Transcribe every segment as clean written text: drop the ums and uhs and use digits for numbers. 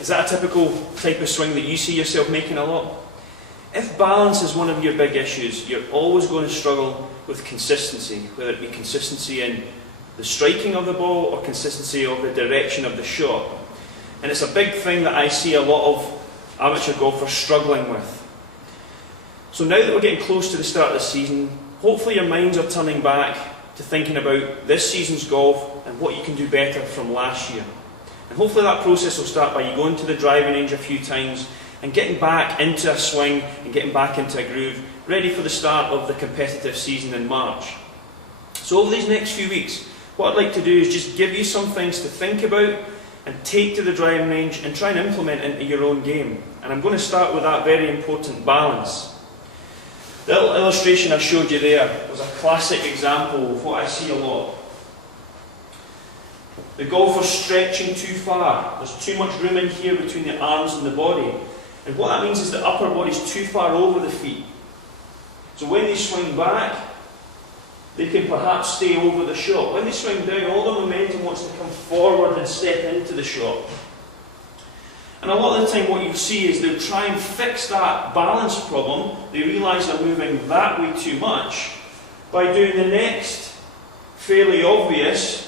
Is that a typical type of swing that you see yourself making a lot? If balance is one of your big issues, you're always going to struggle with consistency, whether it be consistency in the striking of the ball or consistency of the direction of the shot. And it's a big thing that I see a lot of amateur golfers struggling with. So now that we're getting close to the start of the season, hopefully your minds are turning back to thinking about this season's golf and what you can do better from last year. And hopefully that process will start by you going to the driving range a few times and getting back into a swing and getting back into a groove, ready for the start of the competitive season in March. So over these next few weeks, what I'd like to do is just give you some things to think about and take to the driving range and try and implement into your own game. And I'm going to start with that very important balance. The little illustration I showed you there was a classic example of what I see a lot. The golfer stretching too far. There's too much room in here between the arms and the body. And what that means is the upper body is too far over the feet. So when they swing back, they can perhaps stay over the shot. When they swing down, all the momentum wants to come forward and step into the shot. And a lot of the time what you'll see is they'll try and fix that balance problem. They realise they're moving that way too much by doing the next fairly obvious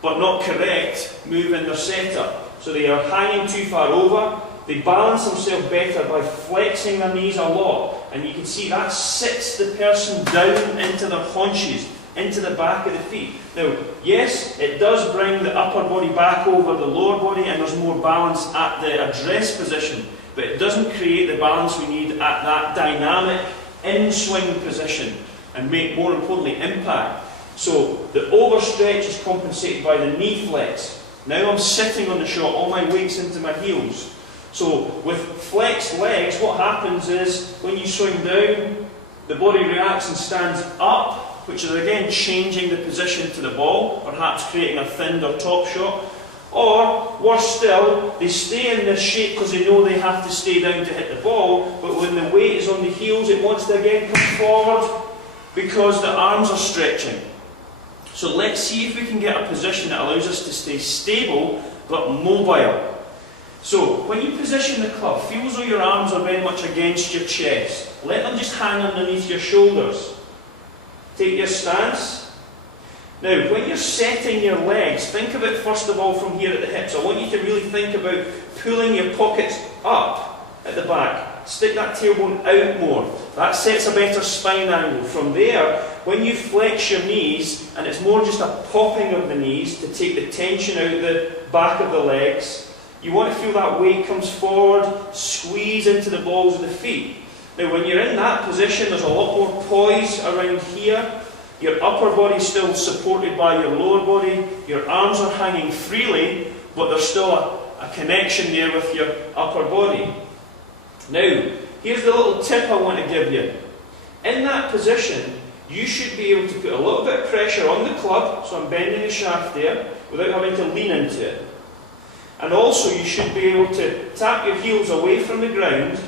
but not correct move in their setup. So they are hanging too far over. They balance themselves better by flexing their knees a lot. And you can see that sits the person down into their haunches, into the back of the feet. Now, yes, it does bring the upper body back over the lower body and there's more balance at the address position, but it doesn't create the balance we need at that dynamic in-swing position and make, more importantly, impact. So the overstretch is compensated by the knee flex. Now I'm sitting on the shot, all my weight's into my heels. So with flexed legs, what happens is when you swing down, the body reacts and stands up, which is again changing the position to the ball, perhaps creating a thinned or top shot. Or, worse still, they stay in this shape because they know they have to stay down to hit the ball, but when the weight is on the heels, it wants to again come forward because the arms are stretching. So let's see if we can get a position that allows us to stay stable but mobile. So, when you position the club, feel as though your arms are very much against your chest. Let them just hang underneath your shoulders. Take your stance. Now, when you're setting your legs, think of it first of all from here at the hips. I want you to really think about pulling your pockets up at the back. Stick that tailbone out more. That sets a better spine angle. From there, when you flex your knees, and it's more just a popping of the knees to take the tension out the back of the legs, you want to feel that weight comes forward, squeeze into the balls of the feet. Now when you're in that position, there's a lot more poise around here. Your upper body is still supported by your lower body. Your arms are hanging freely, but there's still a connection there with your upper body. Now, here's the little tip I want to give you. In that position, you should be able to put a little bit of pressure on the club, so I'm bending the shaft there, without having to lean into it. And also you should be able to tap your heels away from the ground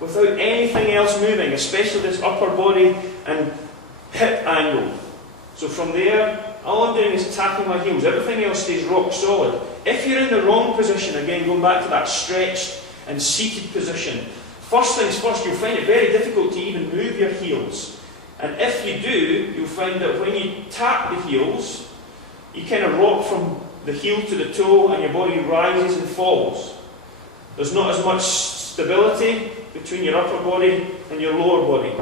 without anything else moving, especially this upper body and hip angle. So from there, all I'm doing is tapping my heels. Everything else stays rock solid. If you're in the wrong position, again going back to that stretched and seated position, first things first, you'll find it very difficult to even move your heels. And if you do, you'll find that when you tap the heels, you kind of rock from the heel to the toe and your body rises and falls. There's not as much stability between your upper body and your lower body.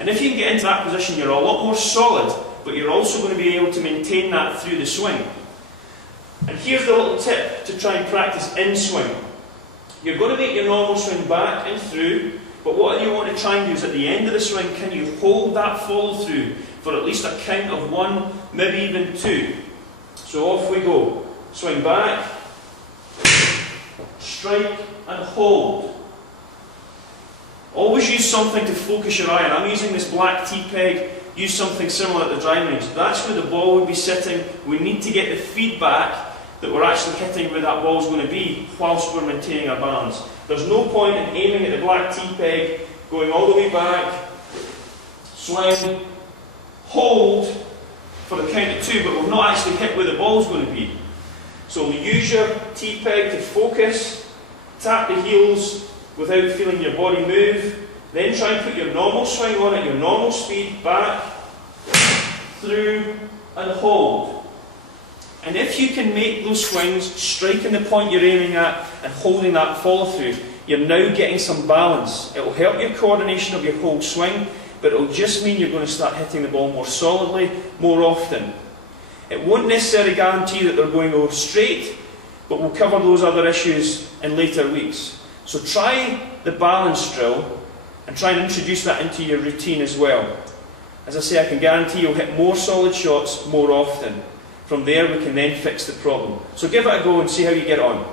And if you can get into that position, you're a lot more solid, but you're also going to be able to maintain that through the swing. And here's the little tip to try and practice in swing. You're going to make your normal swing back and through, but what you want to try and do is at the end of the swing, can you hold that follow through for at least a count of 1, maybe even 2. So off we go. Swing back, strike and hold. Always use something to focus your eye, and I'm using this black tee peg. Use something similar at the driving range. That's where the ball would be sitting. We need to get the feedback that we're actually hitting where that ball's going to be whilst we're maintaining our balance. There's no point in aiming at the black tee peg, going all the way back, swing, hold for the count of 2, but we've not actually hit where the ball's going to be. So use your T-peg to focus, tap the heels without feeling your body move, then try and put your normal swing on at your normal speed, back, through, and hold. And if you can make those swings, striking the point you're aiming at and holding that follow through, you're now getting some balance. It will help your coordination of your whole swing, but it will just mean you're going to start hitting the ball more solidly, more often. It won't necessarily guarantee that they're going to go straight, but we'll cover those other issues in later weeks. So try the balance drill and try and introduce that into your routine as well. As I say, I can guarantee you'll hit more solid shots more often. From there we can then fix the problem. So give it a go and see how you get on.